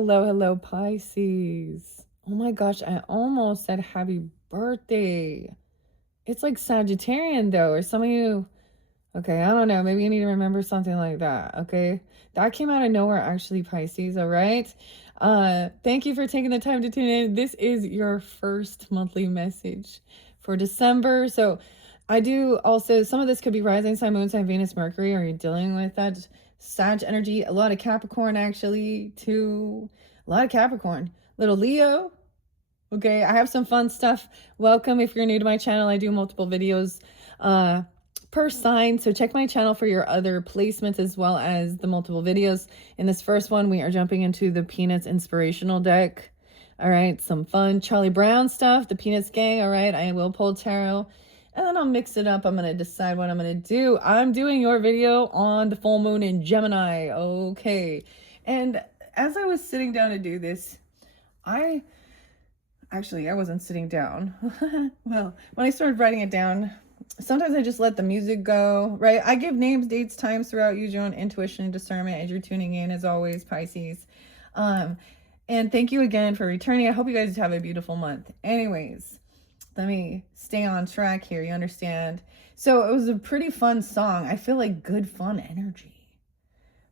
Hello, hello, Pisces. Oh my gosh, I almost said happy birthday. It's like Sagittarian though, or some of you, okay, I don't know. Maybe you need to remember something like that, okay? That came out of nowhere, actually, Pisces, all right? Thank you for taking the time to tune in. This is your first monthly message for December. So I do also, some of this could be rising sign, moon sign, Venus, Mercury. Are you dealing with that Sag energy? A lot of Capricorn, actually, too. A lot of Capricorn. Little Leo. Okay, I have some fun stuff. Welcome if you're new to my channel. I do multiple videos per sign, so check my channel for your other placements as well as the multiple videos. In this first one, we are jumping into the Peanuts inspirational deck. All right, some fun Charlie Brown stuff, the Peanuts gang. All right, I will pull tarot and then I'll mix it up. I'm going to decide what I'm going to do. I'm doing your video on the full moon in Gemini. Okay, and as I was sitting down to do this, Actually, I wasn't sitting down. Well, when I started writing it down, sometimes I just let the music go, right? I give names, dates, times throughout. Use your own intuition and discernment as you're tuning in, as always, Pisces. And thank you again for returning. I hope you guys have a beautiful month. Anyways, let me stay on track here. You understand? So it was a pretty fun song. I feel like good, fun energy.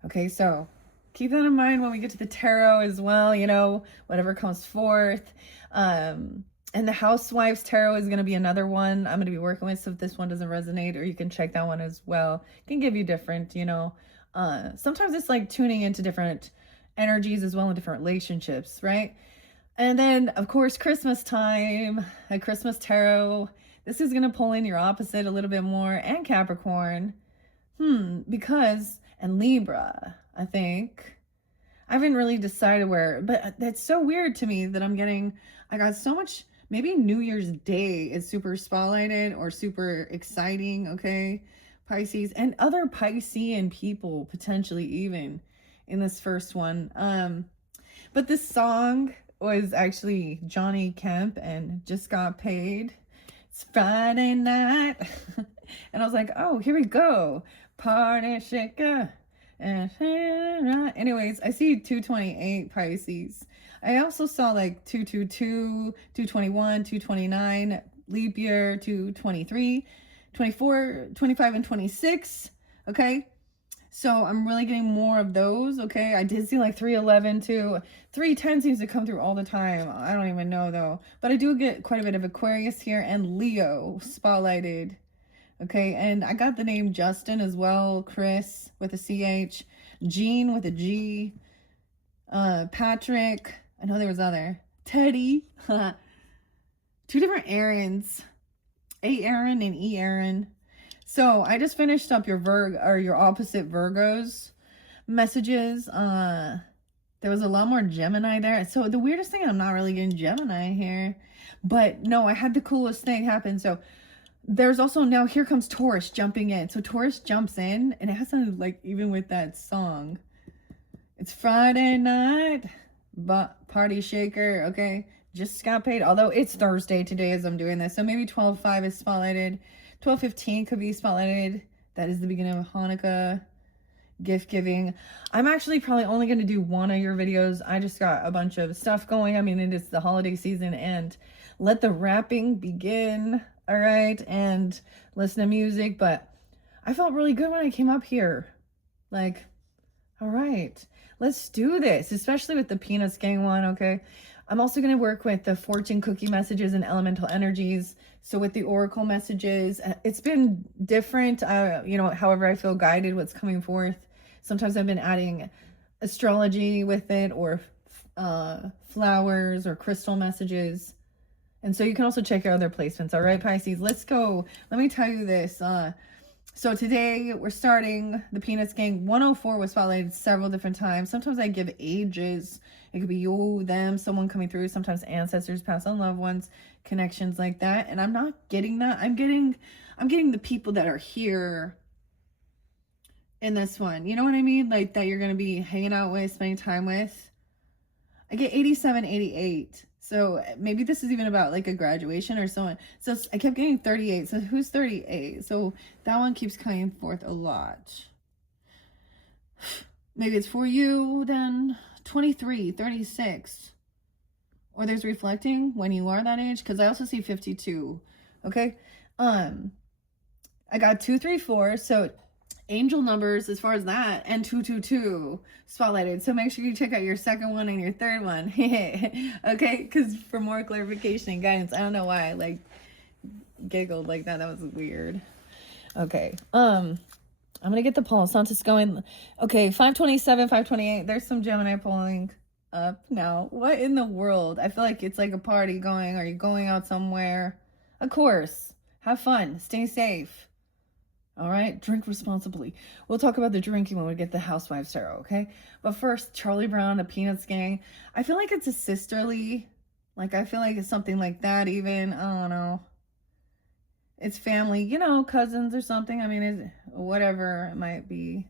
Okay, so keep that in mind when we get to the tarot as well, you know, whatever comes forth. And the Housewives Tarot is going to be another one I'm going to be working with. So if this one doesn't resonate, or you can check that one as well. It can give you different, you know, sometimes it's like tuning into different energies as well in different relationships, right? And then, of course, Christmas time, a Christmas tarot. This is going to pull in your opposite a little bit more, and Capricorn. Because, and Libra, I think. I haven't really decided where, but that's so weird to me that I got so much, maybe New Year's Day is super spotlighted or super exciting, okay? Pisces, and other Piscean people, potentially even, in this first one. But this song was actually Johnny Kemp and Just Got Paid. It's Friday night. And I was like, oh, here we go. Party shaker. Anyways, I see 228 Pisces. I also saw like 222, 221, 229, leap year, 223, 24, 25, and 26. Okay. So I'm really getting more of those. Okay. I did see like 311 too. 310 seems to come through all the time. I don't even know though. But I do get quite a bit of Aquarius here and Leo spotlighted. Okay, and I got the name Justin as well, Chris with a CH, Gene with a G, Patrick, I know there was other, Teddy, 2 different Aarons, A Aaron and E Aaron. So I just finished up your opposite Virgos messages. There was a lot more Gemini there. So the weirdest thing, I'm not really getting Gemini here, but no, I had the coolest thing happen. So there's also now, here comes Taurus jumping in. So Taurus jumps in, and it has something like, even with that song, it's Friday night, but party shaker. Okay, just got paid. Although it's Thursday today as I'm doing this, so maybe 12:05 is spotlighted. 12:15 could be spotlighted. That is the beginning of Hanukkah gift giving. I'm actually probably only going to do one of your videos. I just got a bunch of stuff going. I mean, it is the holiday season, and let the wrapping begin. All right, and listen to music. But I felt really good when I came up here. Like, all right, let's do this, especially with the Peanuts Gang one. Okay, I'm also going to work with the fortune cookie messages and elemental energies. So with the oracle messages, it's been different, you know, however I feel guided, what's coming forth. Sometimes I've been adding astrology with it, or flowers or crystal messages. And so you can also check your other placements. All right, Pisces, let's go. Let me tell you this. So today we're starting the Peanuts Gang. 104 was spotlighted several different times. Sometimes I give ages. It could be you, them, someone coming through. Sometimes ancestors, past on loved ones, connections like that. And I'm not getting that. I'm getting the people that are here in this one. You know what I mean? Like, that you're going to be hanging out with, spending time with. I get 87, 88. So maybe this is even about like a graduation or someone. So I kept getting 38. So who's 38? So that one keeps coming forth a lot. maybe it's for you, then 23, 36. Or there's reflecting when you are that age, because I also see 52. Okay. I got 234. So angel numbers as far as that, and 222 spotlighted. So make sure you check out your second one and your third one. Okay, because for more clarification and guidance. I don't know why I like giggled like that. That was weird. Okay. I'm gonna get the Palo Santos going. Okay, 527, 528. There's some Gemini pulling up now. What in the world? I feel like it's like a party going. Are you going out somewhere? Of course. Have fun. Stay safe. All right, drink responsibly. We'll talk about the drinking when we get the Housewives Tarot, okay? But first, Charlie Brown, the Peanuts Gang. I feel like it's a sisterly, like I feel like it's something like that even. I don't know. It's family, you know, cousins or something. I mean, it's whatever it might be.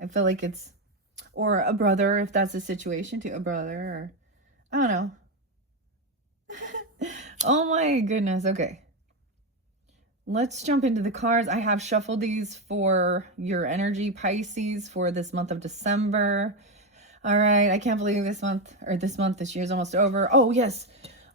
I feel like it's, or a brother, if that's the situation too, a brother, or I don't know. Oh my goodness, okay. Let's jump into the cards. I have shuffled these for your energy, Pisces, for this month of December. All right, I can't believe this year is almost over. Oh, yes,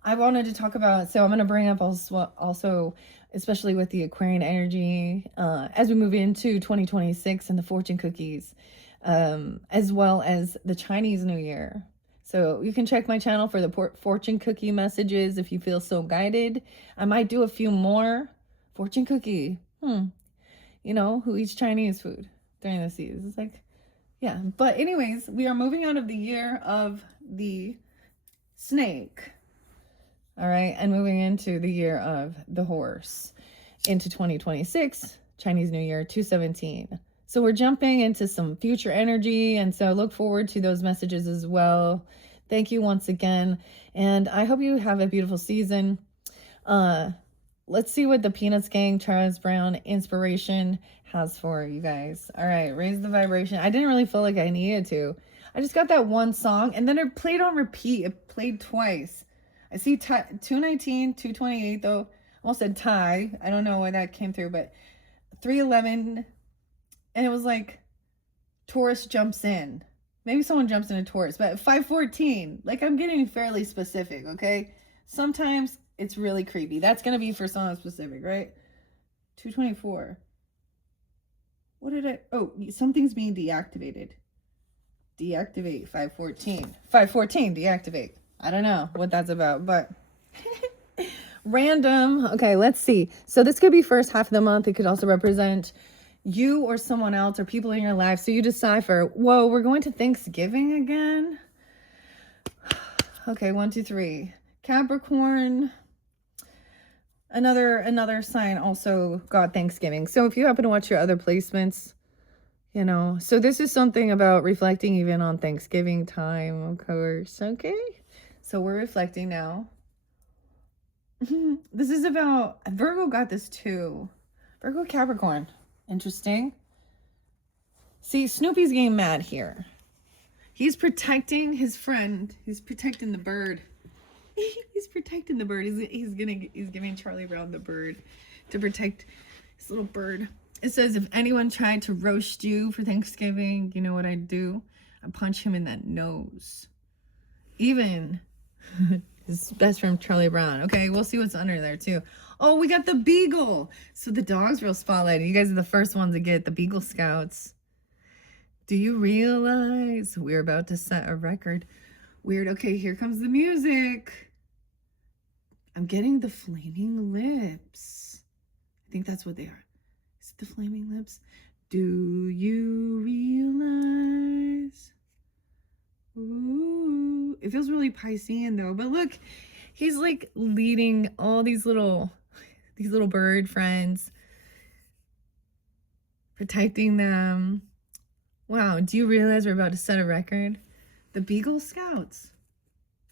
I wanted to talk about, so I'm going to bring up also, especially with the Aquarian energy, as we move into 2026 and the fortune cookies, as well as the Chinese New Year. So you can check my channel for the fortune cookie messages if you feel so guided. I might do a few more. Fortune cookie. You know, who eats Chinese food during the season? It's like, yeah. But anyways, we are moving out of the year of the snake. All right. And moving into the year of the horse. Into 2026, Chinese New Year, 217. So we're jumping into some future energy. And so look forward to those messages as well. Thank you once again. And I hope you have a beautiful season. Let's see what the Peanuts Gang, Charles Brown inspiration has for you guys. All right, raise the vibration. I didn't really feel like I needed to. I just got that one song, and then it played on repeat. It played twice. I see 219, 228, though. I almost said tie. I don't know why that came through, but 311, and it was like Taurus jumps in. Maybe someone jumps into Taurus, but 514. Like, I'm getting fairly specific, okay? Sometimes it's really creepy. That's going to be for someone specific, right? 224. What did I... Oh, something's being deactivated. Deactivate 514. 514, deactivate. I don't know what that's about, but... Random. Okay, let's see. So this could be first half of the month. It could also represent you or someone else or people in your life. So you decipher. Whoa, we're going to Thanksgiving again? Okay, 1, 2, 3. Capricorn... Another sign also got Thanksgiving. So if you happen to watch your other placements, you know, so this is something about reflecting even on Thanksgiving time, of course. Okay. So we're reflecting now. This is about, Virgo got this too. Virgo Capricorn. Interesting. See, Snoopy's getting mad here. He's protecting his friend. He's protecting the bird. He's protecting the bird. He's giving Charlie Brown the bird to protect his little bird. It says, if anyone tried to roast you for Thanksgiving, you know what I'd do? I'd punch him in that nose. Even his best friend Charlie Brown. Okay, we'll see what's under there too. Oh, we got the Beagle. So the dog's real spotlighted. You guys are the first ones to get the Beagle Scouts. Do you realize we're about to set a record? Weird. Okay, here comes the music. I'm getting the flaming lips. I think that's what they are. Is it the flaming lips? Do you realize? Ooh, it feels really Piscean though. But look, he's like leading all these little bird friends, protecting them. Wow, do you realize we're about to set a record? The Beagle Scouts.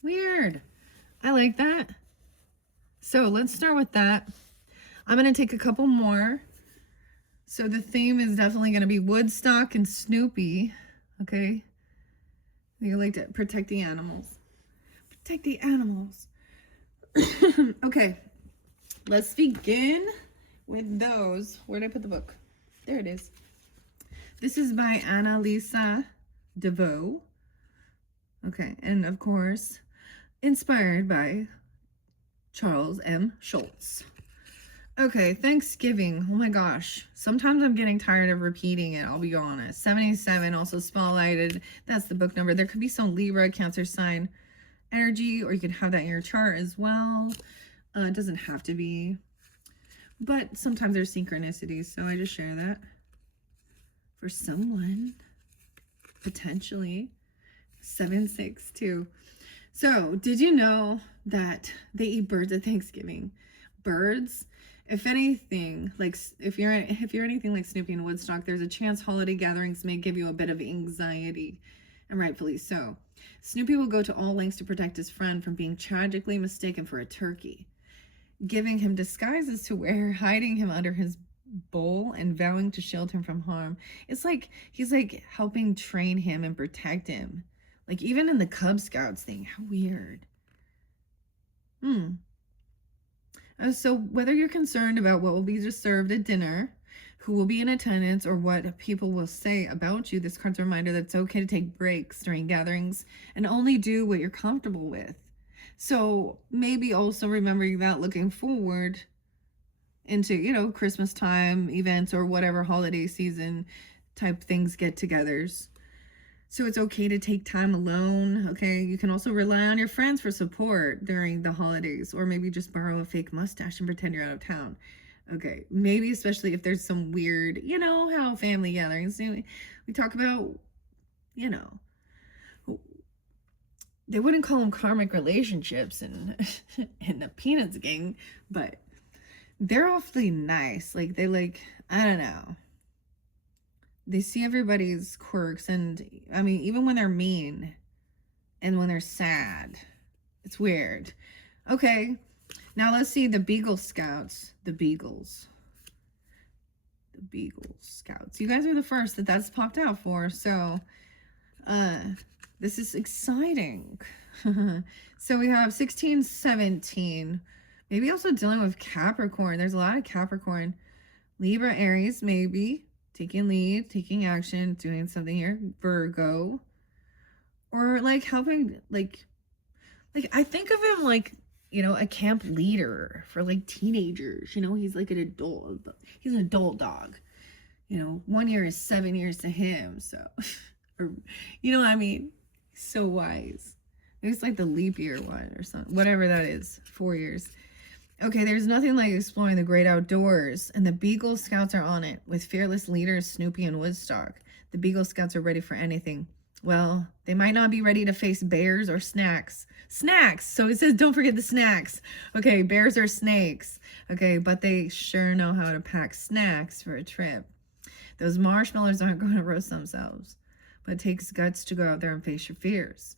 Weird. I like that. So let's start with that. I'm going to take a couple more. So the theme is definitely going to be Woodstock and Snoopy. Okay. You like to protect the animals. Protect the animals. Okay. Let's begin with those. Where did I put the book? There it is. This is by Annalisa DeVoe. Okay, and of course, inspired by Charles M. Schultz. Okay, Thanksgiving. Oh my gosh. Sometimes I'm getting tired of repeating it, I'll be honest. 77, also spotlighted. That's the book number. There could be some Libra, Cancer sign energy, or you could have that in your chart as well. It doesn't have to be. But sometimes there's synchronicities, so I just share that for someone, potentially. 762. So, did you know that they eat birds at Thanksgiving? Birds, if anything, like if you're anything like Snoopy and Woodstock, there's a chance holiday gatherings may give you a bit of anxiety, and rightfully so. Snoopy will go to all lengths to protect his friend from being tragically mistaken for a turkey, giving him disguises to wear, hiding him under his bowl, and vowing to shield him from harm. It's like he's like helping train him and protect him. Like even in the Cub Scouts thing, how weird. So whether you're concerned about what will be served at dinner, who will be in attendance, or what people will say about you, this card's a reminder that it's okay to take breaks during gatherings and only do what you're comfortable with. So maybe also remembering that looking forward into, you know, Christmas time events or whatever holiday season type things, get-togethers. So it's okay to take time alone, okay? You can also rely on your friends for support during the holidays, or maybe just borrow a fake mustache and pretend you're out of town. Okay, maybe especially if there's some weird, you know, how family gatherings, we talk about, you know, they wouldn't call them karmic relationships in the Peanuts gang, but they're awfully nice. Like, they I don't know. They see everybody's quirks, and I mean, even when they're mean and when they're sad, it's weird. Okay, now let's see the Beagle Scouts. The Beagle Scouts. You guys are the first that's popped out for, so this is exciting. So we have 16, 17. Maybe also dealing with Capricorn. There's a lot of Capricorn. Libra, Aries, maybe. Taking lead, taking action, doing something here. Virgo. Or like helping, like I think of him like, you know, a camp leader for like teenagers. You know, he's like an adult. He's an adult dog. You know, 1 year is 7 years to him. So, or, you know what I mean? He's so wise. It's like the leap year one or something. Whatever that is. 4 years. Okay, there's nothing like exploring the great outdoors, and the Beagle Scouts are on it. With fearless leaders Snoopy and Woodstock, the Beagle Scouts are ready for anything. Well, they might not be ready to face bears or snacks. Snacks! So it says don't forget the snacks. Okay, bears or snakes. Okay, but they sure know how to pack snacks for a trip. Those marshmallows aren't going to roast themselves, but it takes guts to go out there and face your fears.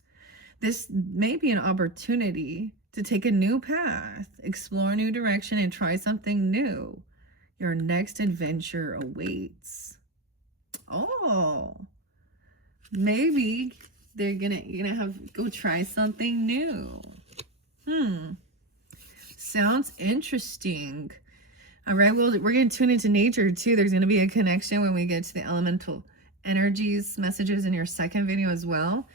This may be an opportunity to take a new path, explore a new direction, and try something new. Your next adventure awaits. Oh, maybe you're gonna have go try something new. Sounds interesting. All right, well, we're gonna tune into nature too. There's gonna be a connection when we get to the elemental energies messages in your second video as well.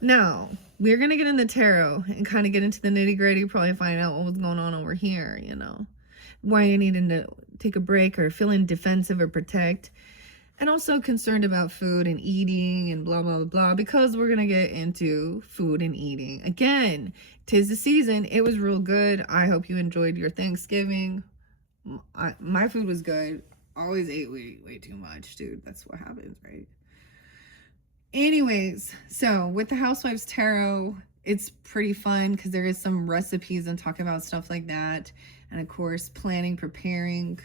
Now, we're going to get in the tarot and kind of get into the nitty-gritty, probably find out what was going on over here, you know. Why you needing to take a break or feeling defensive or protect. And also concerned about food and eating and blah, blah, blah, because we're going to get into food and eating. Again, 'tis the season. It was real good. I hope you enjoyed your Thanksgiving. My food was good. Always ate way too much, dude. That's what happens, right? Anyways, so with the Housewives Tarot, it's pretty fun because there is some recipes and talk about stuff like that. And of course, planning, preparing.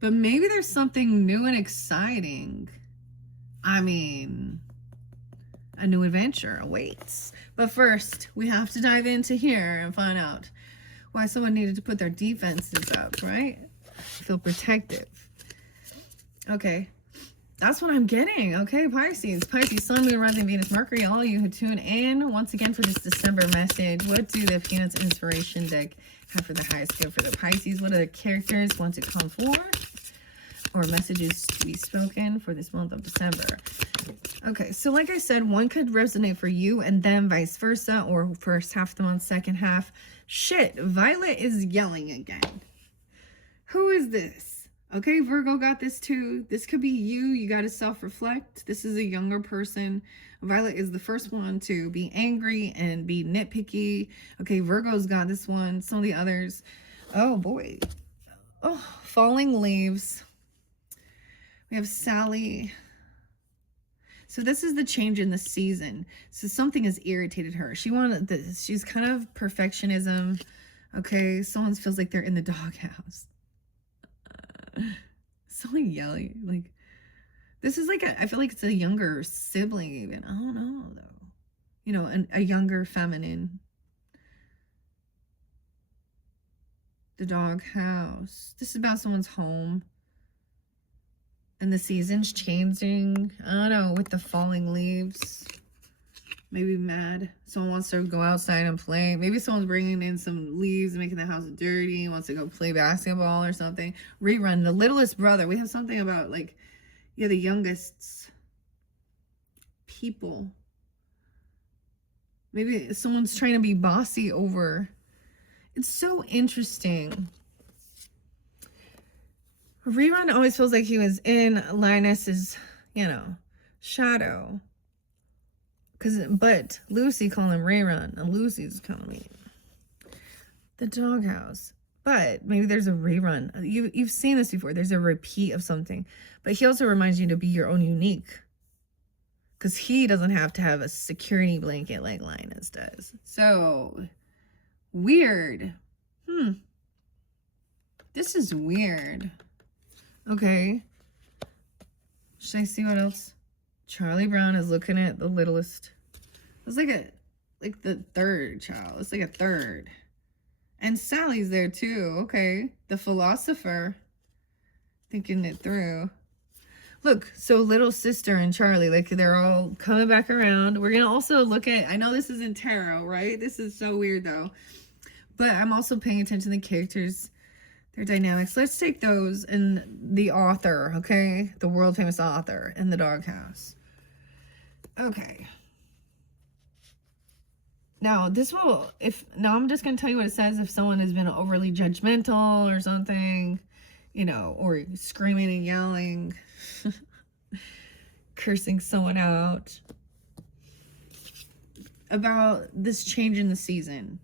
But maybe there's something new and exciting. I mean, a new adventure awaits. But first, we have to dive into here and find out why someone needed to put their defenses up, right? Feel protective. Okay. That's what I'm getting. Okay, Pisces, Sun, Moon, Rising, Venus, Mercury, all you who tune in once again for this December message. What do the Peanuts Inspiration deck have for the highest good for the Pisces? What are the characters want to come forward? or messages to be spoken for this month of December. Okay, so like I said, one could resonate for you and then vice versa, or first half of the month, second half. Shit, Violet is yelling again. Who is this? Okay, Virgo got this too. This could be you. You got to self-reflect. This is a younger person. Violet is the first one to be angry and be nitpicky. Okay, Virgo's got this one. Some of the others. Oh, boy. Oh, falling leaves. We have Sally. So this is the change in the season. So something has irritated her. She wanted this. She's kind of perfectionism. Okay, someone feels like they're in the doghouse. Someone yelling. Like, this is like I feel like it's a younger sibling even. I don't know though. You know, a younger feminine. The doghouse. This is about someone's home. And the season's changing. I don't know, with the falling leaves. Maybe mad. Someone wants to go outside and play. Maybe someone's bringing in some leaves and making the house dirty. Wants to go play basketball or something. Rerun. The littlest brother. We have something about, like, yeah, the youngest people. Maybe someone's trying to be bossy over. It's so interesting. Rerun always feels like he was in Linus's, you know, shadow. But Lucy called him Rerun, and Lucy's kind of mean. The doghouse. But maybe there's a rerun. You've seen this before. There's a repeat of something. But he also reminds you to be your own unique. Because he doesn't have to have a security blanket like Linus does. So, weird. This is weird. Okay. Should I see what else? Charlie Brown is looking at the littlest. It's like the third child. It's like a third. And Sally's there too. Okay. The philosopher. Thinking it through. Look, so little sister and Charlie, like they're all coming back around. We're going to also look at, I know this isn't tarot, right? This is so weird though. But I'm also paying attention to the characters, their dynamics. Let's take those and the author, okay? The world famous author in the doghouse. Okay. Now, now I'm just going to tell you what it says if someone has been overly judgmental or something, you know, or screaming and yelling, cursing someone out about this change in the season.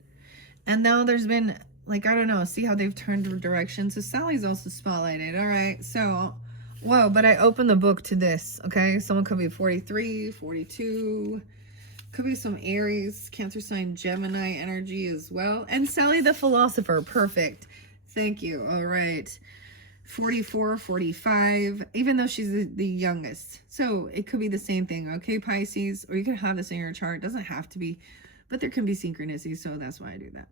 And now there's been, like, I don't know, see how they've turned direction. So Sally's also spotlighted. All right. So, whoa, but I opened the book to this, okay? Someone could be 43, 42. Could be some Aries, Cancer sign, Gemini energy as well. And Sally the philosopher. Perfect. Thank you. All right. 44, 45, even though she's the youngest. So it could be the same thing, okay, Pisces? Or you could have this in your chart. It doesn't have to be, but there can be synchronicity, so that's why I do that.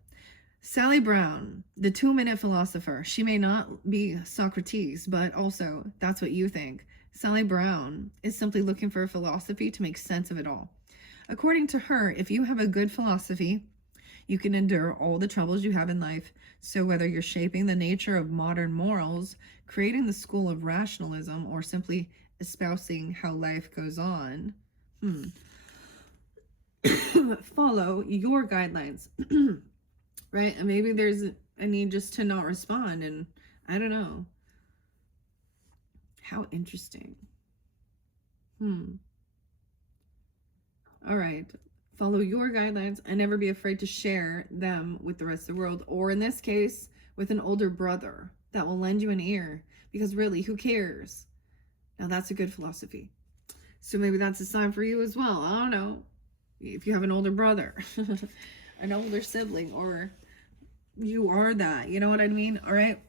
Sally Brown, the 2-minute philosopher. She may not be Socrates, but also that's what you think. Sally Brown is simply looking for a philosophy to make sense of it all. According to her, if you have a good philosophy, you can endure all the troubles you have in life. So whether you're shaping the nature of modern morals, creating the school of rationalism, or simply espousing how life goes on, follow your guidelines. Right? And maybe there's a need just to not respond. And I don't know. How interesting. All right. Follow your guidelines and never be afraid to share them with the rest of the world. Or in this case, with an older brother that will lend you an ear. Because really, who cares? Now that's a good philosophy. So maybe that's a sign for you as well. I don't know. If you have an older brother, an older sibling, or you are that. You know what I mean? All right.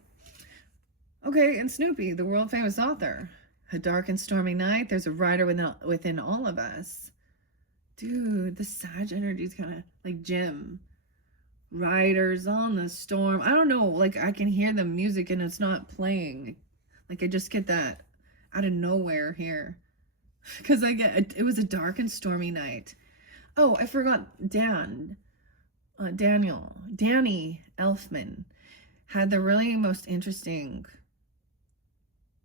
Okay, and Snoopy, the world famous author. A dark and stormy night. There's a rider within all of us. Dude, the Sag energy is kind of like Jim. Riders on the storm. I don't know. Like, I can hear the music and it's not playing. Like, I just get that out of nowhere here. Because it was a dark and stormy night. Oh, I forgot Danny Elfman had the really most interesting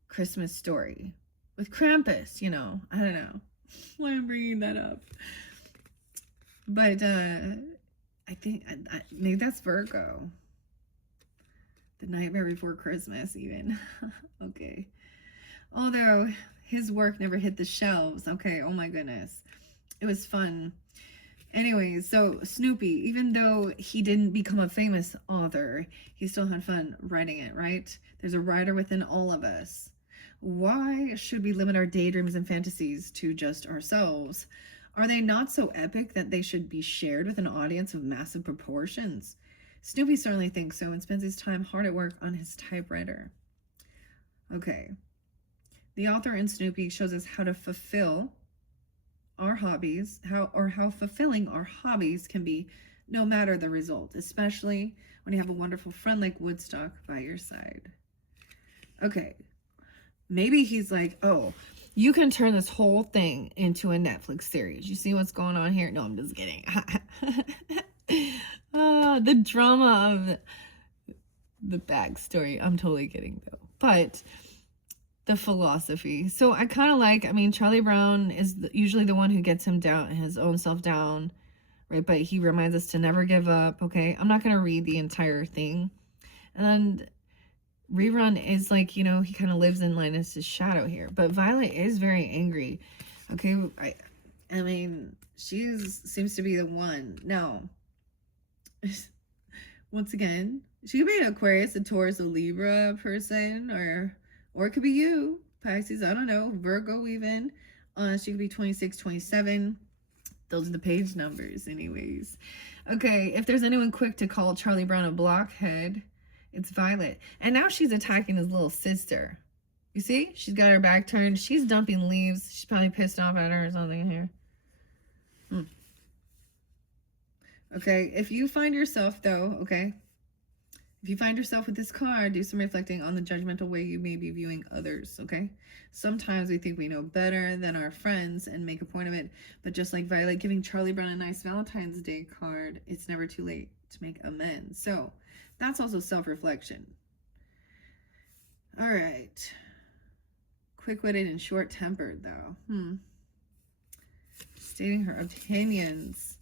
Christmas Story with Krampus, you know. I don't know why I'm bringing that up. But I think maybe that's Virgo. The Nightmare Before Christmas, even. Okay. Although his work never hit the shelves. Okay, oh my goodness. It was fun. Anyways, so Snoopy, even though he didn't become a famous author, he still had fun writing it, right? There's a writer within all of us. Why should we limit our daydreams and fantasies to just ourselves? Are they not so epic that they should be shared with an audience of massive proportions? Snoopy certainly thinks so and spends his time hard at work on his typewriter. Okay. The author in Snoopy shows us how to fulfill our hobbies, how fulfilling our hobbies can be, no matter the result, especially when you have a wonderful friend like Woodstock by your side. Okay, maybe he's like, oh, you can turn this whole thing into a Netflix series. You see what's going on here? No, I'm just kidding. The drama of the backstory. I'm totally kidding though. But the philosophy. So I kind of like, I mean, Charlie Brown is usually the one who gets him down, his own self down, right? But he reminds us to never give up, okay? I'm not going to read the entire thing. And Rerun is like, you know, he kind of lives in Linus's shadow here. But Violet is very angry, okay? I mean, she seems to be the one. Now, once again, she could be an Aquarius, a Taurus, a Libra person, or it could be you, Pisces, I don't know, Virgo even. She could be 26, 27. Those are the page numbers anyways. Okay, if there's anyone quick to call Charlie Brown a blockhead, it's Violet. And now she's attacking his little sister. You see? She's got her back turned. She's dumping leaves. She's probably pissed off at her or something here. Okay, if you find yourself though, okay, if you find yourself with this card, do some reflecting on the judgmental way you may be viewing others, okay? Sometimes we think we know better than our friends and make a point of it, but just like Violet giving Charlie Brown a nice Valentine's Day card, it's never too late to make amends. So that's also self-reflection. All right. Quick-witted and short-tempered, though. Stating her opinions.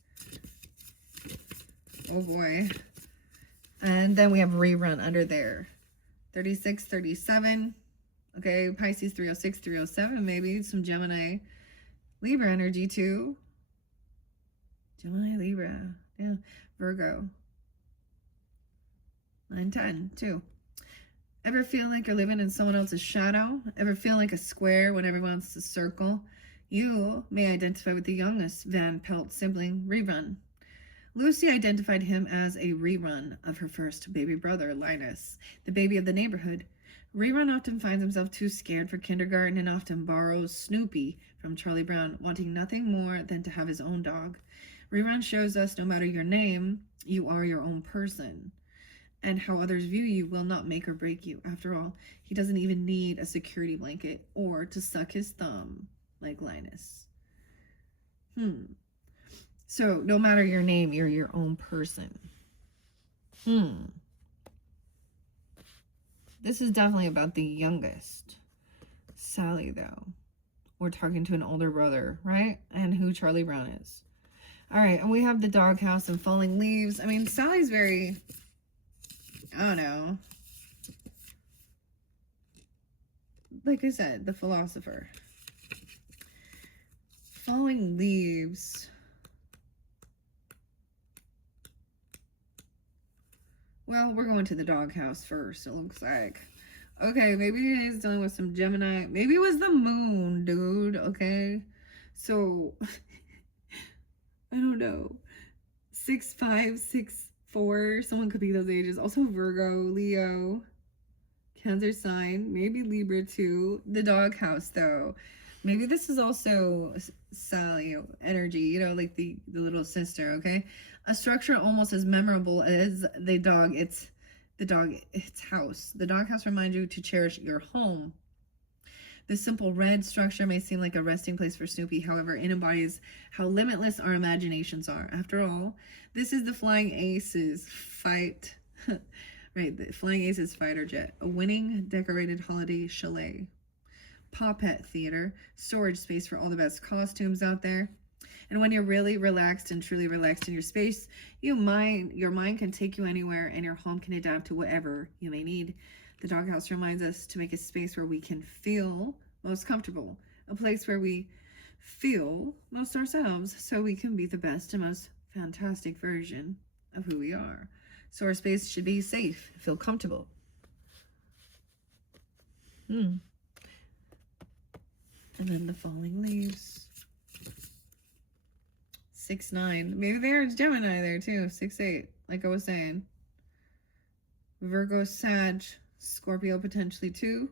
Oh, boy. And then we have Rerun under there. 36, 37. Okay, Pisces 306, 307, maybe. Some Gemini. Libra energy, too. Gemini, Libra. Yeah. Virgo. 9, 10, too. Ever feel like you're living in someone else's shadow? Ever feel like a square when everyone's a circle? You may identify with the youngest Van Pelt sibling, Rerun. Lucy identified him as a rerun of her first baby brother, Linus, the baby of the neighborhood. Rerun often finds himself too scared for kindergarten and often borrows Snoopy from Charlie Brown, wanting nothing more than to have his own dog. Rerun shows us no matter your name, you are your own person. And how others view you will not make or break you. After all, he doesn't even need a security blanket or to suck his thumb like Linus. So, no matter your name, you're your own person. This is definitely about the youngest. Sally, though. We're talking to an older brother, right? And who Charlie Brown is. All right, and we have the doghouse and falling leaves. I mean, Sally's very, I don't know. Like I said, the philosopher. Falling leaves. Well, we're going to the doghouse first, it looks like. Okay, maybe he's dealing with some Gemini. Maybe it was the moon, dude, okay? So, I don't know. 6'5", 6'4", someone could be those ages. Also Virgo, Leo, Cancer sign, maybe Libra too. The doghouse, though. Maybe this is also Sally energy, you know, like the little sister, okay? A structure almost as memorable as the dog, its house. The doghouse reminds you to cherish your home. The simple red structure may seem like a resting place for Snoopy, however, it embodies how limitless our imaginations are. After all, this is the Flying Aces fight, right, the Flying Aces fighter jet, a winning decorated holiday chalet. Pop-Pet Theater, storage space for all the best costumes out there. And when you're really relaxed and truly relaxed in your space, your mind can take you anywhere, and your home can adapt to whatever you may need. The doghouse reminds us to make a space where we can feel most comfortable, a place where we feel most ourselves, so we can be the best and most fantastic version of who we are. So our space should be safe, feel comfortable. And then the falling leaves. 6-9. Maybe there's Gemini there too. 6-8. Like I was saying. Virgo, Sag, Scorpio potentially too.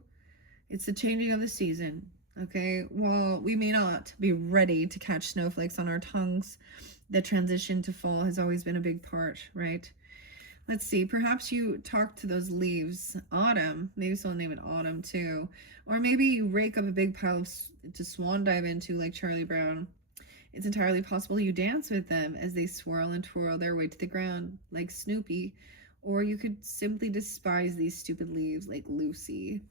It's the changing of the season. Okay. While we may not be ready to catch snowflakes on our tongues, the transition to fall has always been a big part, right? Let's see. Perhaps you talk to those leaves. Autumn. Maybe someone name it Autumn too. Or maybe you rake up a big pile to swan dive into like Charlie Brown. It's entirely possible you dance with them as they swirl and twirl their way to the ground like Snoopy. Or you could simply despise these stupid leaves like Lucy.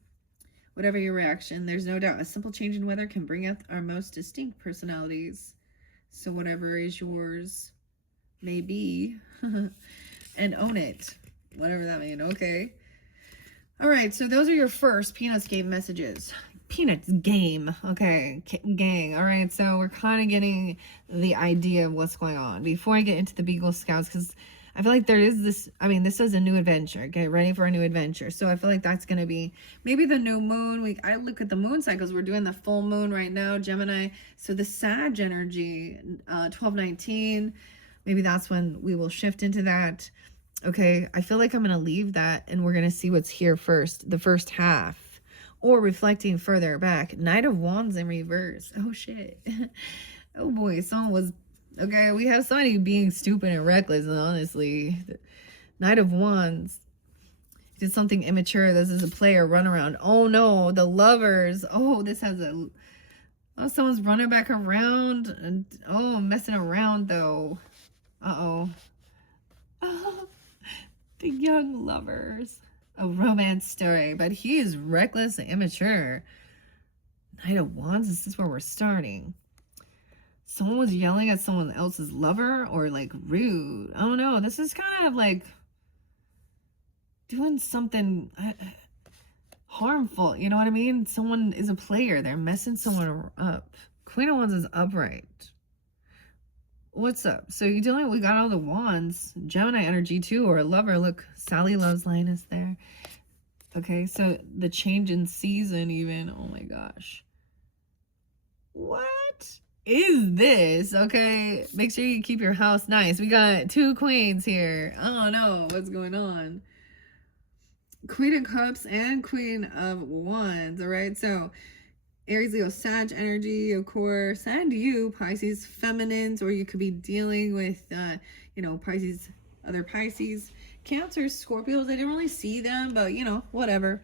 Whatever your reaction, there's no doubt a simple change in weather can bring out our most distinct personalities. So whatever is yours may be. And own it. Whatever that means. Okay. All right. So those are your first Peanuts game messages. Peanuts game. Okay. Gang. All right. So we're kind of getting the idea of what's going on. Before I get into the Beagle Scouts, because I feel like there is this, I mean, this is a new adventure. Get ready for a new adventure. So I feel like that's going to be maybe the new moon. I look at the moon cycles. We're doing the full moon right now, Gemini. So the Sag energy, 12-19, maybe that's when we will shift into that. Okay, I feel like I'm going to leave that and we're going to see what's here first, the first half, or reflecting further back. Knight of Wands in reverse. Oh, shit. Oh, boy, someone was, okay, we have somebody being stupid and reckless, and honestly, Knight of Wands did something immature. This is a player run around. Oh, no, the lovers. Oh, this has a, oh, someone's running back around, and, oh, messing around, though. Uh-oh. Oh. The young lovers, a romance story, but he is reckless and immature. Knight of Wands, this is where we're starting. Someone was yelling at someone else's lover, or like rude. I don't know. This is kind of like doing something harmful. You know what I mean? Someone is a player. They're messing someone up. Queen of Wands is upright. What's up? So you're dealing, we got all the wands, Gemini energy too, or a lover. Look, Sally loves Linus there. Okay, so the change in season even. Oh my gosh. What is this? Okay, make sure you keep your house nice. We got 2 queens here. I don't know what's going on. Queen of Cups and Queen of Wands. All right, so Aries, Leo, Sag energy, of course, and you, Pisces, feminines, or you could be dealing with, you know, Pisces, other Pisces, Cancer, Scorpios. I didn't really see them, but, you know, whatever.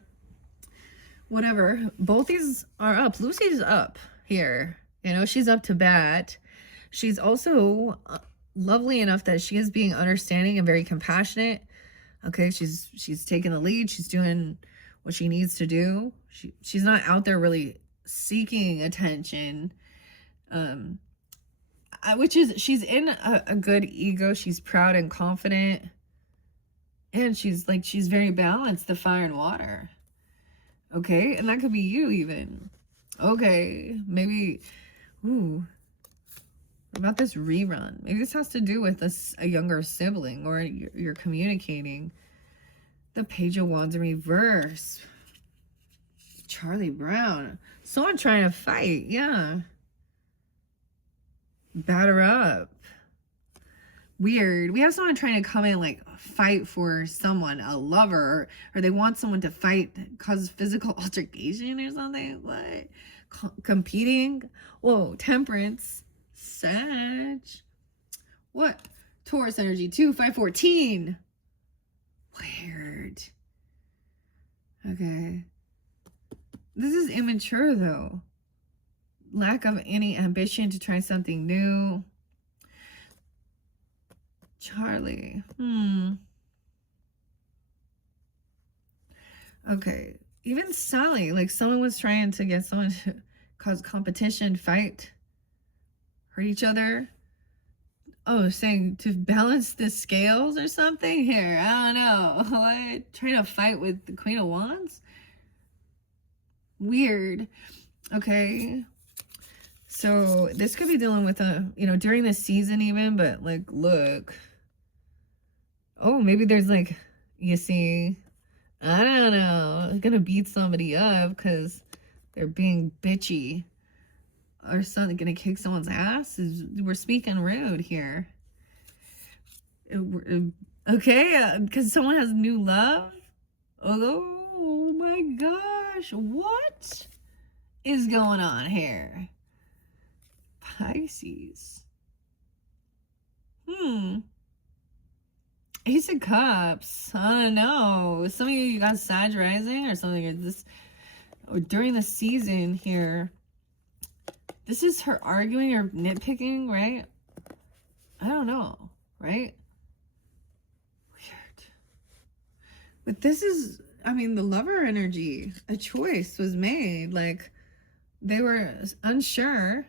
Whatever. Both these are up. Lucy's up here. You know, she's up to bat. She's also lovely enough that she is being understanding and very compassionate. Okay, she's taking the lead. She's doing what she needs to do. She's not out there really seeking attention, which is, she's in a good ego. She's proud and confident, and she's very balanced, the fire and water. Okay, and that could be you even. Okay, maybe, ooh, what about this rerun? Maybe this has to do with a younger sibling, or you're communicating. The Page of Wands in reverse. Charlie Brown. Someone trying to fight. Yeah. Batter up. Weird. We have someone trying to come in, like, fight for someone, a lover, or they want someone to fight, cause physical altercation or something. What? Competing? Whoa. Temperance. Sag. What? Taurus energy. 2, 5, 14. Weird. Okay. This is immature, though. Lack of any ambition to try something new. Charlie. Okay. even Sally, like someone was trying to get someone to cause competition, fight, hurt each other. Oh, saying to balance the scales or something here. I don't know. What? Trying to fight with the Queen of Wands? Weird. Okay. So this could be dealing with during the season even, but like, look. Oh, maybe there's like, you see, I don't know. I'm gonna beat somebody up because they're being bitchy. Or something, gonna kick someone's ass? We're speaking rude here. Okay, because someone has new love? Oh my gosh, what is going on here? Pisces. Ace of Cups. I don't know. Some of you got Sag rising or something. Or during the season here. This is her arguing or nitpicking, right? I don't know, right? Weird. But this is, I mean, the lover energy. A choice was made. Like, they were unsure,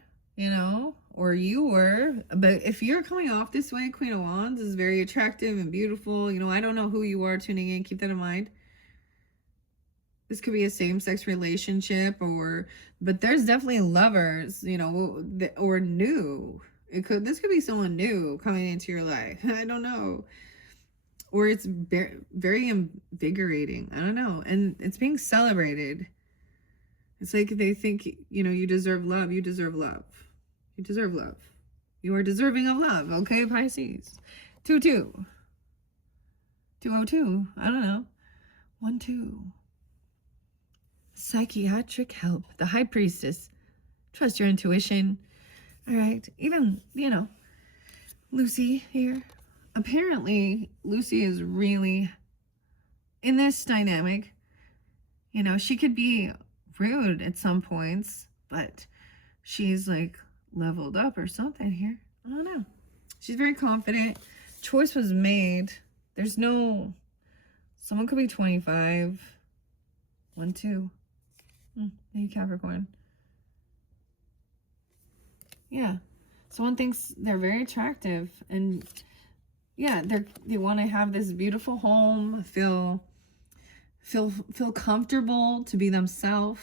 or you were. But if you're coming off this way, Queen of Wands is very attractive and beautiful. I don't know who you are tuning in. Keep that in mind. This could be a same-sex relationship, but there's definitely lovers, or new. This could be someone new coming into your life. I don't know. Or it's very invigorating. I don't know. And it's being celebrated. It's like they think, you deserve love. You deserve love. You deserve love. You are deserving of love. Okay, Pisces. 2-2. 202. I don't know. 1-2. Psychiatric help. The High Priestess. Trust your intuition. All right. Even, Lucy here. Apparently, Lucy is really in this dynamic. She could be rude at some points, but she's like leveled up or something here. I don't know. She's very confident. Choice was made. There's no, someone could be 25. 1-2. Maybe Capricorn. Yeah. Someone thinks they're very attractive, and yeah, they want to have this beautiful home, feel comfortable to be themselves.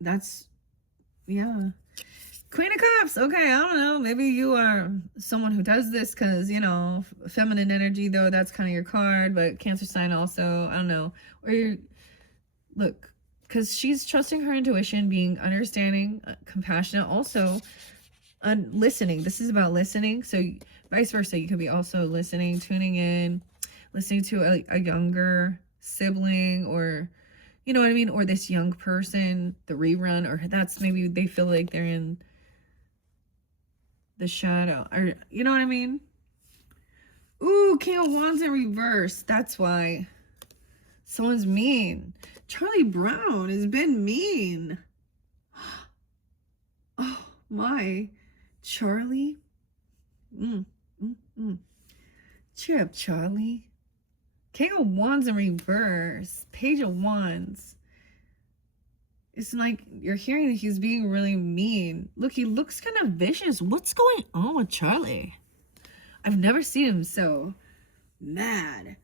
That's, yeah. Queen of Cups. Okay, I don't know. Maybe you are someone who does this because, feminine energy, though, that's kind of your card, but Cancer sign also, I don't know. Or you're, look, because she's trusting her intuition, being understanding, compassionate, also listening. This is about listening. So vice versa, you could be also listening, tuning in, listening to a younger sibling, or you know what I mean, or this young person, the rerun, or that's maybe they feel like they're in the shadow, or you know what I mean. Ooh, King of Wands in reverse. That's why someone's mean. Charlie Brown has been mean. Oh my, Charlie. Cheer up, Charlie. King of Wands in reverse. Page of Wands. It's like you're hearing that he's being really mean. Look, he looks kind of vicious. What's going on with Charlie? I've never seen him so mad.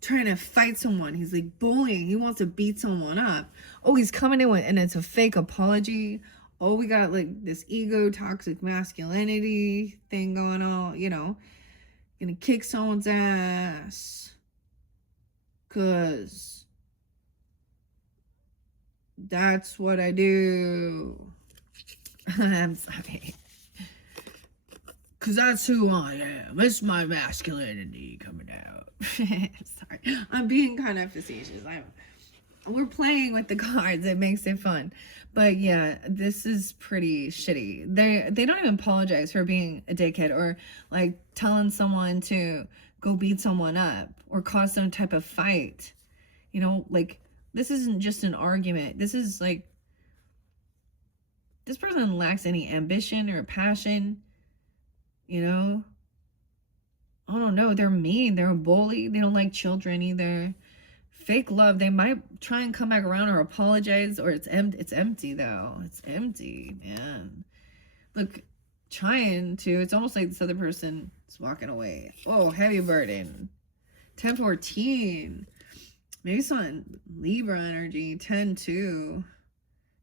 Trying to fight someone. He's like bullying. He wants to beat someone up. Oh, he's coming in and it's a fake apology. Oh, we got like this ego, toxic masculinity thing going on, Gonna kick someone's ass. Cause that's what I do. I'm sorry. Cause that's who I am. It's my masculinity coming out. Sorry. I'm being kind of facetious. We're playing with the cards. It makes it fun. But yeah, this is pretty shitty. They don't even apologize for being a dickhead, or like telling someone to go beat someone up or cause some type of fight. Like this isn't just an argument. This is like, this person lacks any ambition or passion. I don't know. They're mean. They're a bully. They don't like children either. fake love. They might try and come back around or apologize, or it's empty. It's empty though. It's empty, man. Look, trying to. It's almost like this other person is walking away. Oh, heavy burden. 10-14. Maybe some Libra energy. 10-2.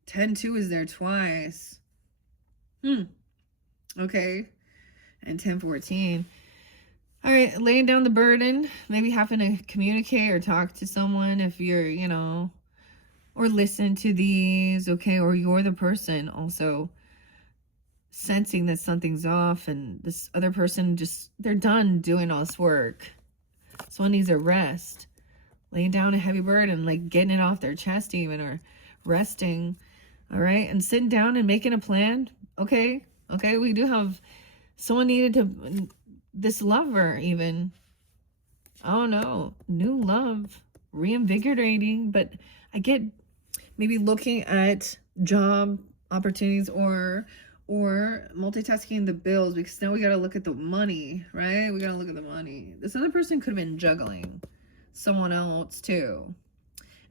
10-2 is there twice. Okay. And 10-14. All right, laying down the burden, maybe having to communicate or talk to someone if you're, you know, or listen to these, okay? Or you're the person also sensing that something's off and this other person just, they're done doing all this work. Someone needs a rest. Laying down a heavy burden, like getting it off their chest even, or resting, all right? And sitting down and making a plan, okay? Okay, we do have, someone needed to, this lover even, I don't know, new love, reinvigorating, but I get maybe looking at job opportunities or multitasking the bills, because now we got to look at the money, right? We got to look at the money. This other person could have been juggling someone else too,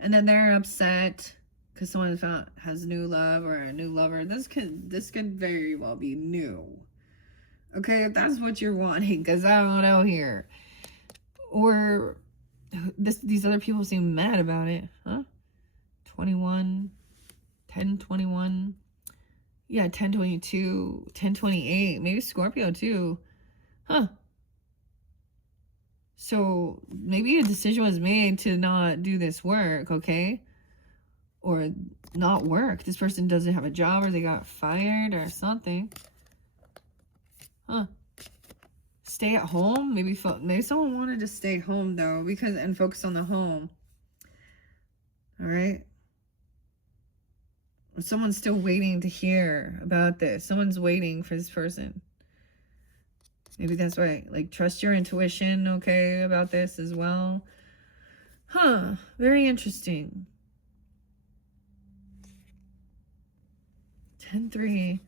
and then they're upset because someone has new love or a new lover. This could very well be new. Okay, if that's what you're wanting, because I don't know here. Or these other people seem mad about it, huh? 21, 10-21. Yeah, 10-22, 10-28. Maybe Scorpio too. Huh. So maybe a decision was made to not do this work, okay? Or not work. This person doesn't have a job, or they got fired or something. Huh. Stay at home? Maybe someone wanted to stay home though, because and focus on the home. All right. Someone's still waiting to hear about this. Someone's waiting for this person. Maybe that's right. Like, trust your intuition, okay, about this as well. Huh. Very interesting. 10-3.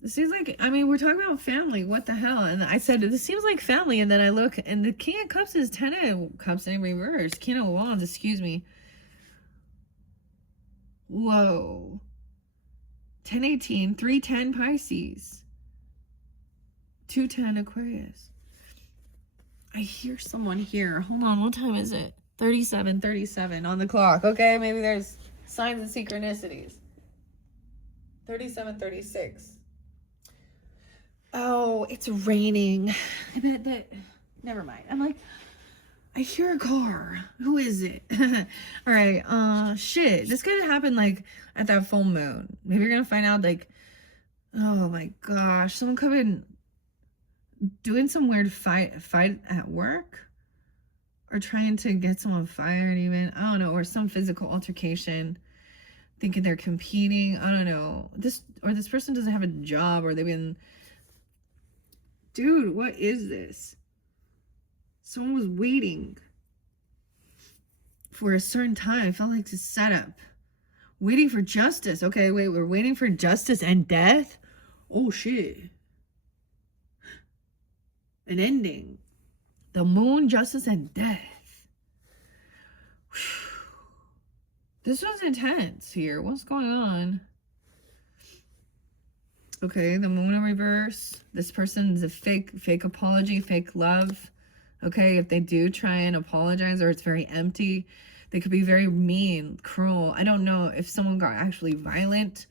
This seems like, I mean, we're talking about family. What the hell? And I said, this seems like family. And then I look, and the King of Cups is 10 of Cups in reverse. King of Wands, excuse me. Whoa. 10-18, 3-10 Pisces. 2-10 Aquarius. I hear someone here. Hold on, what time is it? 37 on the clock. Okay, maybe there's signs and synchronicities. 37:36. Oh, it's raining. I bet that, never mind. I'm like, I hear a car. Who is it? All right. Shit. This could happen like at that full moon. Maybe you're gonna find out like, oh my gosh, someone could have been doing some weird fight at work, or trying to get someone fired even. I don't know, or some physical altercation, thinking they're competing. I don't know. This person doesn't have a job, or they've been, dude, what is this? Someone was waiting for a certain time. I felt like to set up. Waiting for justice. Okay, wait, we're waiting for justice and death? Oh, shit. An ending. The moon, justice, and death. Whew. This was intense here. What's going on? Okay, the moon in reverse. This person's a fake apology, fake love. Okay, if they do try and apologize, or it's very empty, they could be very mean, cruel. I don't know if someone got actually violent,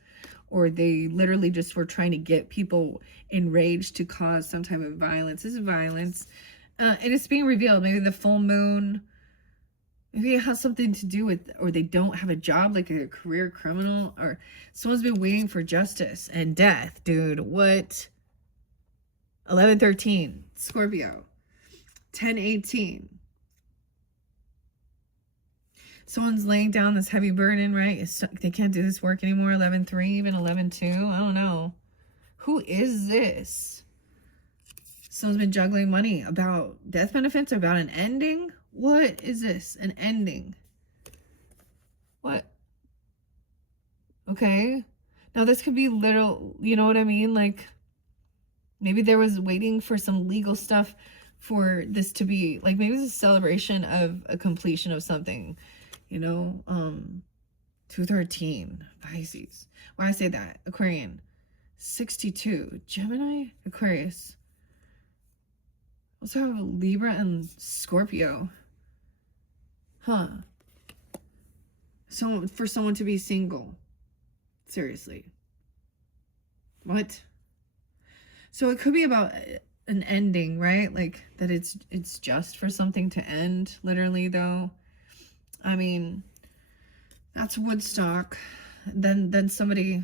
or they literally just were trying to get people enraged to cause some type of violence. This is violence. And it's being revealed. Maybe the full moon, maybe it has something to do with, or they don't have a job, like a career criminal, or someone's been waiting for justice and death. Dude, what? 11-13, Scorpio. 10-18. Someone's laying down this heavy burden, right? They can't do this work anymore. 11-3, even 11-2. I don't know. Who is this? Someone's been juggling money about death benefits, about an ending. What is this? An ending. What? Okay. Now this could be little, you know what I mean? Like, maybe there was waiting for some legal stuff for this to be like, maybe it's a celebration of a completion of something, you know. 213 Pisces. Why I say that? Aquarian. 62 Gemini, Aquarius. Also have Libra and Scorpio. Huh. So for someone to be single. Seriously. What? So it could be about an ending, right? Like that it's just for something to end, literally, though. I mean, that's Woodstock. Then somebody,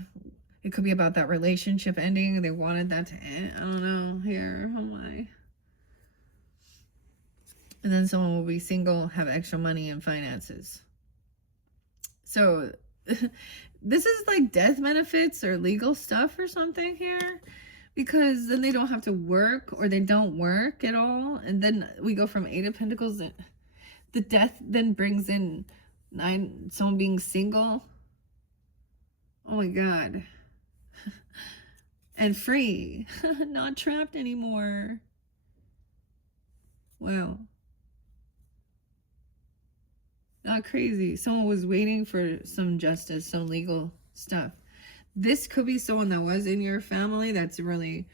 it could be about that relationship ending. They wanted that to end. I don't know. Here, oh my. And then someone will be single, have extra money and finances. So this is like death benefits or legal stuff or something here, because then they don't have to work, or they don't work at all. And then we go from 8 of Pentacles. The death then brings in 9, someone being single. Oh my God. And free. Not trapped anymore. Wow. Not crazy. Someone was waiting for some justice, some legal stuff. This could be someone that was in your family that's really,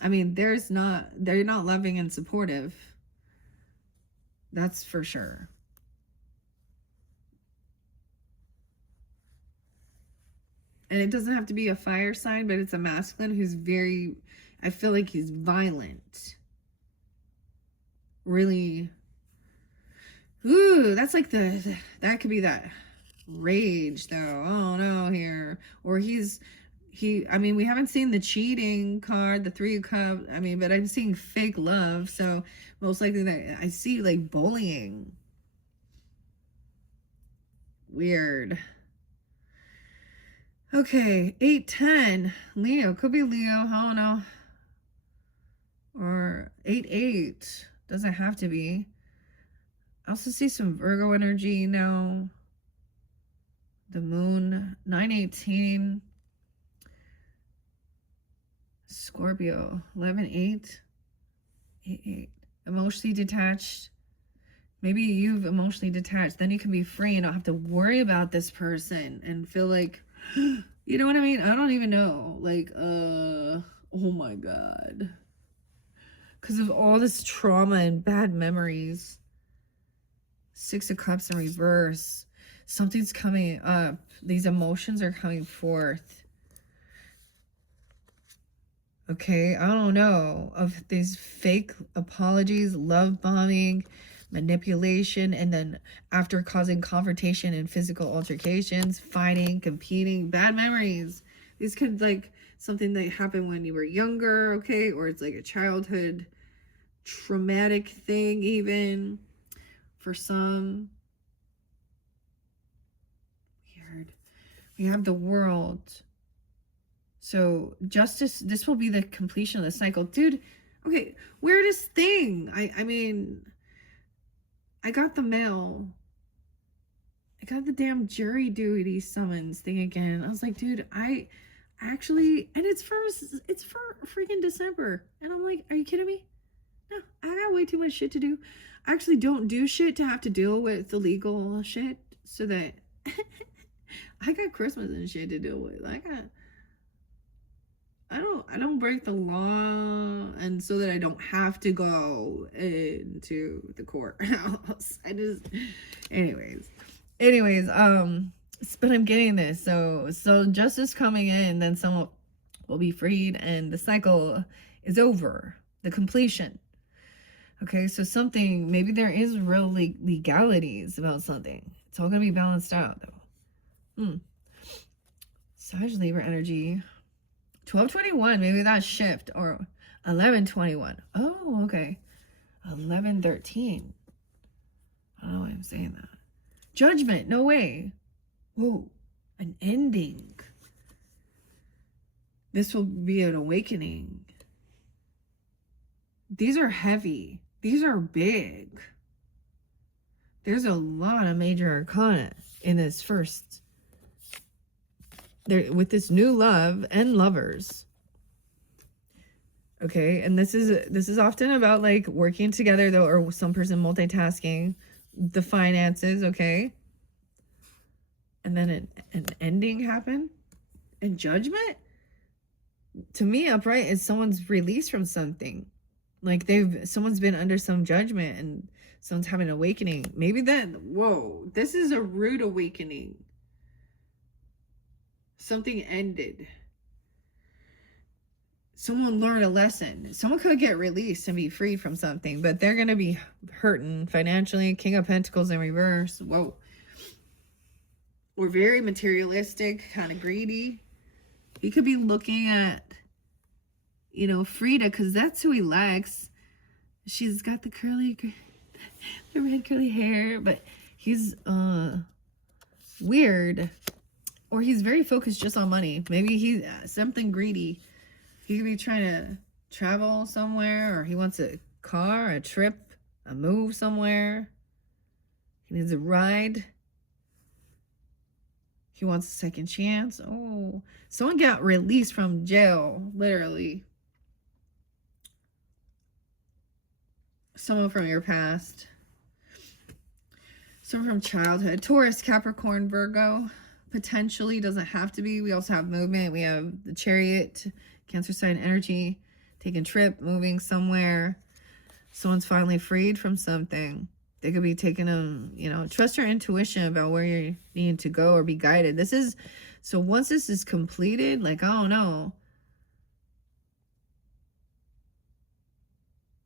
I mean, they're not loving and supportive. That's for sure. And it doesn't have to be a fire sign, but it's a masculine who's very, I feel like he's violent. Really. Ooh, that's like that could be that rage though. Oh no, here. Or I mean, we haven't seen the cheating card, the 3 of Cups. I mean, but I'm seeing fake love. So most likely that I see like bullying. Weird. Okay, 8-10. Leo. Could be Leo. I don't know. Or 8-8. Doesn't have to be. I also see some Virgo energy now. The moon. 9-18. Scorpio. 11-8. 8-8. Emotionally detached. Maybe you've emotionally detached. Then you can be free and not have to worry about this person and feel like, you know what I mean? I don't even know. Like, oh my God. Because of all this trauma and bad memories. 6 of Cups in reverse. Something's coming up. These emotions are coming forth. Okay, I don't know. Of these fake apologies, love bombing, manipulation, and then after causing confrontation and physical altercations, fighting, competing, bad memories. These could like something that happened when you were younger, okay? Or it's like a childhood traumatic thing even for some. Weird. We have the World. So justice, this will be the completion of the cycle. Dude, okay, weirdest thing. I mean, I got the mail. I got the damn jury duty summons thing again. I was like, dude, I actually, and it's for freaking December. And I'm like, are you kidding me? No, I got way too much shit to do. I actually don't do shit to have to deal with the legal shit, so that I got Christmas and shit to deal with. I don't break the law, and so that I don't have to go into the courthouse. Anyways, but I'm getting this. So justice coming in, then someone will be freed, and the cycle is over. The completion. Okay, so something, maybe there is real legalities about something. It's all gonna be balanced out though. Sag Libra energy. 12-21, maybe that shift, or 11-21. Oh, okay. 11-13. I don't know why I'm saying that. Judgment, no way. Whoa, an ending. This will be an awakening. These are heavy. These are big. There's a lot of major arcana in this first. There, with this new love and lovers. Okay, and this is often about like working together though, or some person multitasking, the finances, okay? And then an ending happen and judgment. To me, upright is someone's released from something. Like someone's been under some judgment and someone's having an awakening. Maybe that, whoa, this is a rude awakening. Something ended. Someone learned a lesson. Someone could get released and be freed from something, but they're going to be hurting financially. King of Pentacles in reverse. Whoa. We're very materialistic, kind of greedy. He could be looking at, you know, Frida, because that's who he likes. She's got the the red curly hair, but he's weird. Or he's very focused just on money. Maybe he's something greedy. He could be trying to travel somewhere, or he wants a car, a trip, a move somewhere. He needs a ride. He wants a second chance. Oh, someone got released from jail, literally. Someone from your past. Someone from childhood. Taurus, Capricorn, Virgo. Potentially, doesn't have to be. We also have movement. We have the Chariot, Cancer sign energy, taking trip, moving somewhere. Someone's finally freed from something. They could be taking them, you know, trust your intuition about where you need to go or be guided. This is, so once this is completed, like, I don't know.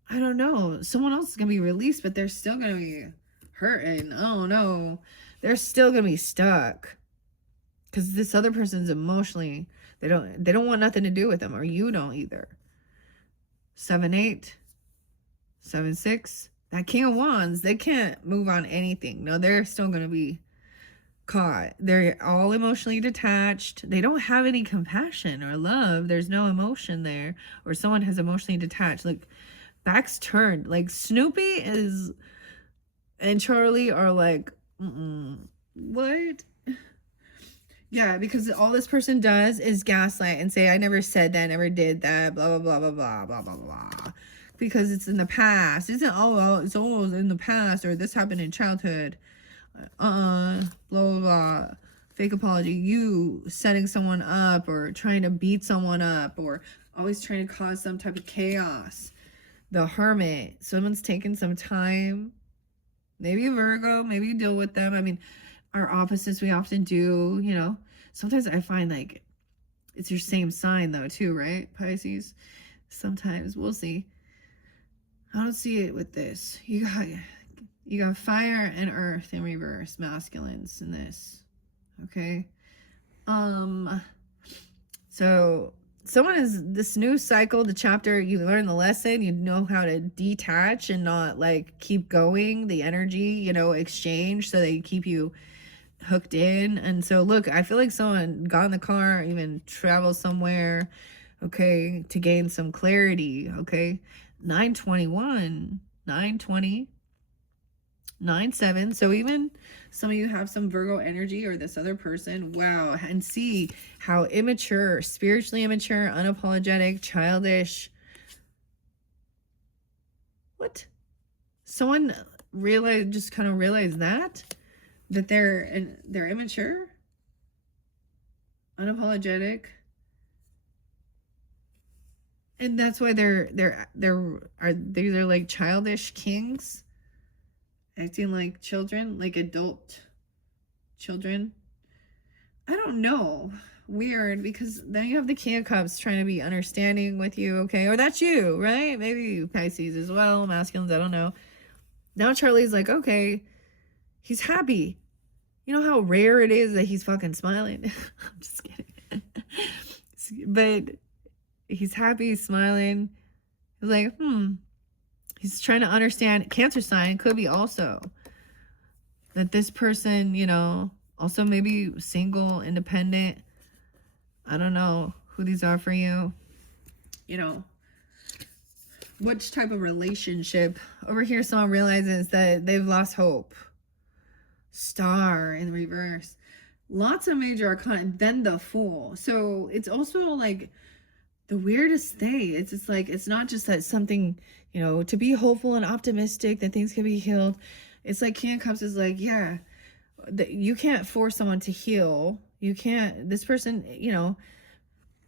I don't know. Someone else is going to be released, but they're still going to be hurting. Oh, no. They're still going to be stuck. Because this other person's emotionally, they don't want nothing to do with them, or you don't either. 7-8, 7-6. That King of Wands, they can't move on anything. No, they're still going to be caught. They're all emotionally detached. They don't have any compassion or love. There's no emotion there. Or someone has emotionally detached. Like, backs turned. Like, Snoopy is and Charlie are like, what? Yeah, because all this person does is gaslight and say, I never said that, never did that, blah, blah, blah, blah, blah, blah, blah, blah. Because it's in the past. It's always in the past, or this happened in childhood. Blah, blah, blah. Fake apology. You setting someone up or trying to beat someone up or always trying to cause some type of chaos. The Hermit. Someone's taking some time. Maybe a Virgo. Maybe you deal with them. I mean, our opposites we often do, you know. Sometimes I find like it's your same sign though too, right? Pisces. Sometimes we'll see. I don't see it with this. You got fire and earth in reverse, masculines in this. Okay. So someone is this new cycle, the chapter, you learn the lesson, you know how to detach and not like keep going, the energy, you know, exchange so they keep you hooked in. And so look, I feel like someone got in the car, even travel somewhere, okay, to gain some clarity. Okay, 921, 920, 9-7. So even some of you have some Virgo energy, or this other person. Wow. And see how immature, spiritually immature, unapologetic, childish. What? Someone just kind of realized that they're immature, unapologetic, and that's why they're like childish kings, acting like children, like adult children. I don't know. Weird, because then you have the King of Cups trying to be understanding with you, okay? Or that's you, right? Maybe you Pisces as well, masculines, I don't know. Now Charlie's like, okay, he's happy. You know how rare it is that he's fucking smiling? I'm just kidding. But he's happy, he's smiling. He's like, He's trying to understand. Cancer sign could be also that this person, you know, also maybe single, independent. I don't know who these are for you. You know, which type of relationship. Over here, someone realizes that they've lost hope. Star in reverse. Lots of major arcana. Then the Fool. So it's also like the weirdest thing. It's just like, it's not just that something, you know, to be hopeful and optimistic that things can be healed. It's like King of Cups is like, yeah, you can't force someone to heal. You can't, this person, you know,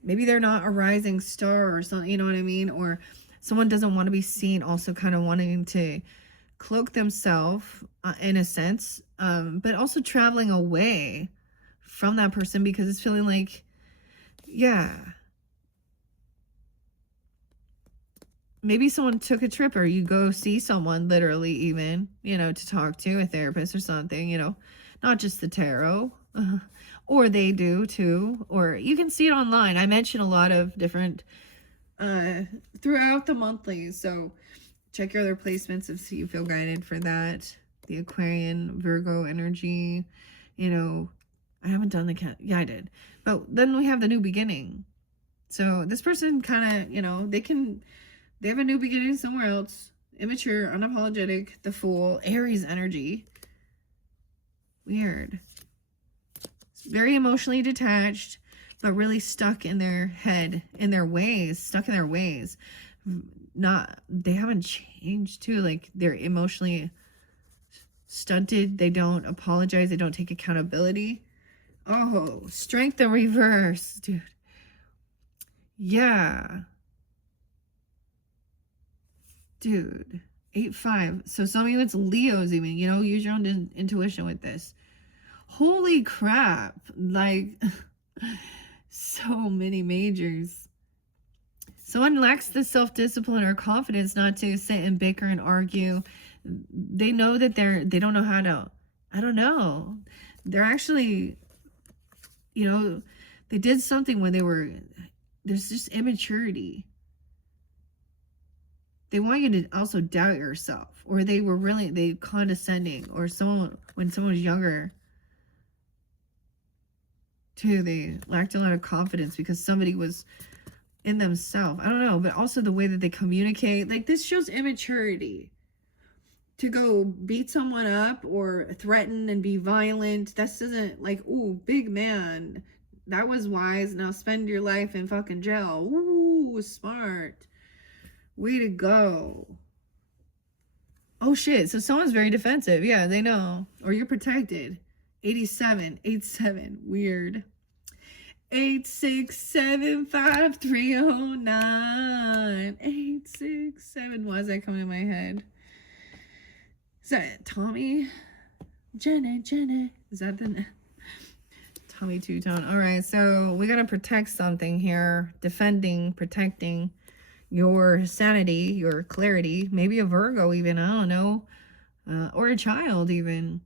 maybe they're not a rising star or something, you know what I mean? Or someone doesn't want to be seen, also kind of wanting to cloak themselves in a sense, but also traveling away from that person because it's feeling like, yeah, maybe someone took a trip, or you go see someone literally, even, you know, to talk to a therapist or something, you know, not just the tarot, or they do too, or you can see it online. I mentioned a lot of different throughout the monthlies, so check your other placements if you feel guided for that. The Aquarian, Virgo energy, you know, I haven't done the cat. Yeah, I did. But then we have the new beginning. So this person kind of, you know, they have a new beginning somewhere else. Immature, unapologetic, the Fool, Aries energy. Weird. It's very emotionally detached, but really stuck in their head, in their ways, stuck in their ways. They haven't changed too. Like, they're emotionally stunted. They don't apologize. They don't take accountability. Oh, Strength in reverse, dude. Yeah. Dude. 8-5. So some of you, it's Leos even, you know, use your own intuition with this. Holy crap. Like, so many majors. Someone lacks the self-discipline or confidence not to sit and bicker and argue. They know that they don't know how to, I don't know. They're actually, you know, they did something when there's just immaturity. They want you to also doubt yourself, or they condescending, or when someone was younger too, they lacked a lot of confidence because somebody was in themselves. I don't know, but also the way that they communicate, like, this shows immaturity. To go beat someone up or threaten and be violent, that doesn't, like, ooh, big man, that was wise, now spend your life in fucking jail. Ooh, smart. Way to go. Oh shit, so someone's very defensive. Yeah, they know. Or you're protected. 87, 87, weird. 8675309. 867. Why is that coming in my head? Is that Tommy? Jenna. Is that the Tommy Two-Tone? All right, so we got to protect something here. Defending, protecting your sanity, your clarity. Maybe a Virgo even, I don't know. Or a child even.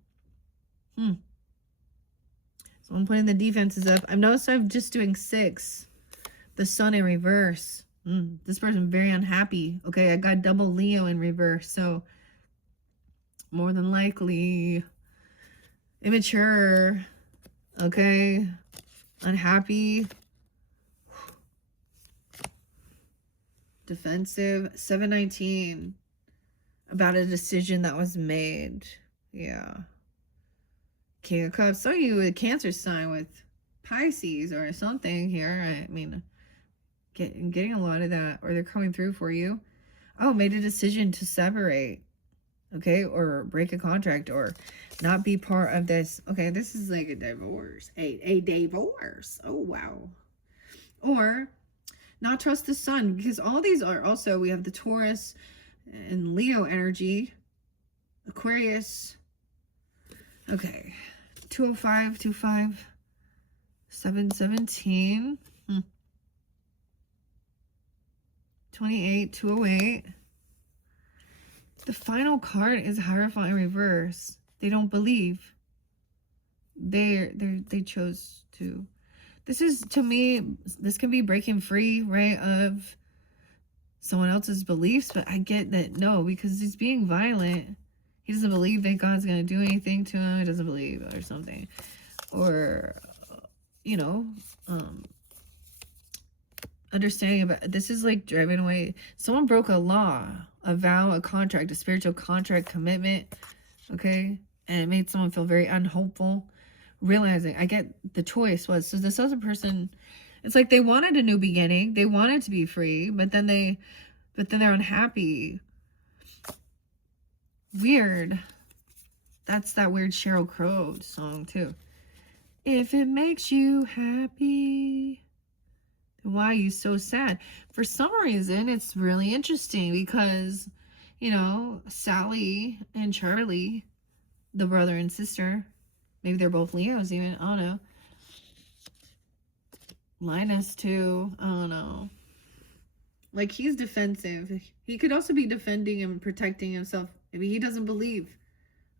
So I'm putting the defenses up. I've noticed I'm just doing 6. The Sun in reverse. This person very unhappy. Okay, I got double Leo in reverse. So more than likely immature. Okay, unhappy. Defensive. 719. About a decision that was made. Yeah. King of Cups. So you a Cancer sign with Pisces or something here. I mean, getting a lot of that, or they're coming through for you. Oh, made a decision to separate. Okay, or break a contract, or not be part of this. Okay, this is like a divorce. A divorce. Oh, wow. Or not trust the sun, because all these are also, we have the Taurus and Leo energy. Aquarius. Okay. 205, 25, 717, 28, 208. The final card is Hierophant in reverse. They don't believe. They chose to. This is, to me, this can be breaking free, right, of someone else's beliefs, but I get that, no, because he's being violent. He doesn't believe that God's going to do anything to him. He doesn't believe, or something. Or, you know, understanding about, this is like driving away. Someone broke a law, a vow, a contract, a spiritual contract, commitment, okay? And it made someone feel very unhopeful. Realizing, I get the choice was, so this other person, It's like they wanted a new beginning. They wanted to be free, but then they're unhappy. Weird. That's that weird Sheryl Crow song too. If it makes you happy, then why are you so sad? For some reason, it's really interesting because, you know, Sally and Charlie, the brother and sister, maybe they're both Leos even, I don't know. Linus too, I don't know. Like, he's defensive. He could also be defending and protecting himself. Maybe he doesn't believe.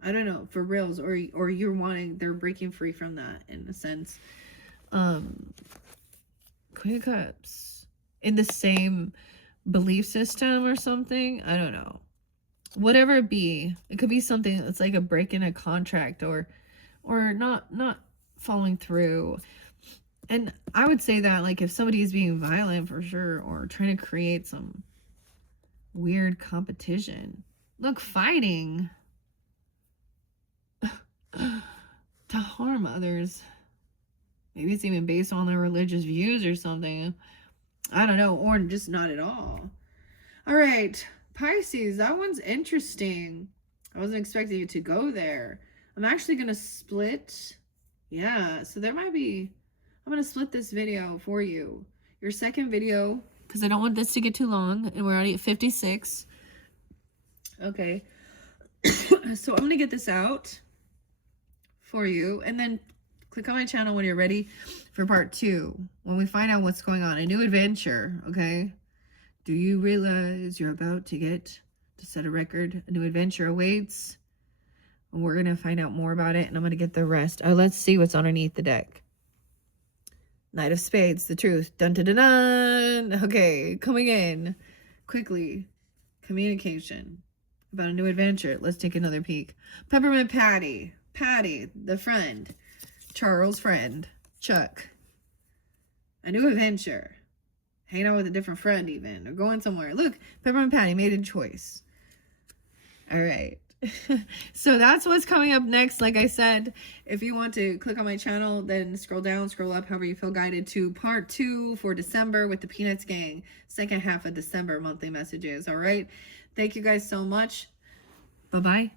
I don't know, for reals, or you're wanting, they're breaking free from that in a sense. Queen of Cups in the same belief system or something. I don't know. Whatever it be, it could be something that's like a break in a contract or not following through. And I would say that, like, if somebody is being violent for sure, or trying to create some weird competition. Look, fighting to harm others. Maybe it's even based on their religious views or something. I don't know, or just not at all. All right, Pisces, that one's interesting. I wasn't expecting you to go there. I'm actually going to split. Yeah, so there might be, I'm going to split this video for you. Your second video, because I don't want this to get too long, and we're already at 56. Okay. So I'm going to get this out for you, and then click on my channel when you're ready for part 2, when we find out what's going on. A new adventure, okay? Do you realize you're about to get to set a record? A new adventure awaits. And we're going to find out more about it, and I'm going to get the rest. Oh, let's see what's underneath the deck. Knight of Spades, the truth. Dun dun dun dun. Okay, coming in quickly. Communication about a new adventure. Let's take another peek. Peppermint Patty. Patty, the friend. Charles' friend. Chuck. A new adventure. Hanging out with a different friend even. Or going somewhere. Look, Peppermint Patty made a choice. All right. So that's what's coming up next. Like I said, if you want to click on my channel, then scroll down, scroll up, however you feel guided, to part 2 for December with the Peanuts Gang. Second half of December monthly messages. All right. Thank you guys so much. Bye-bye.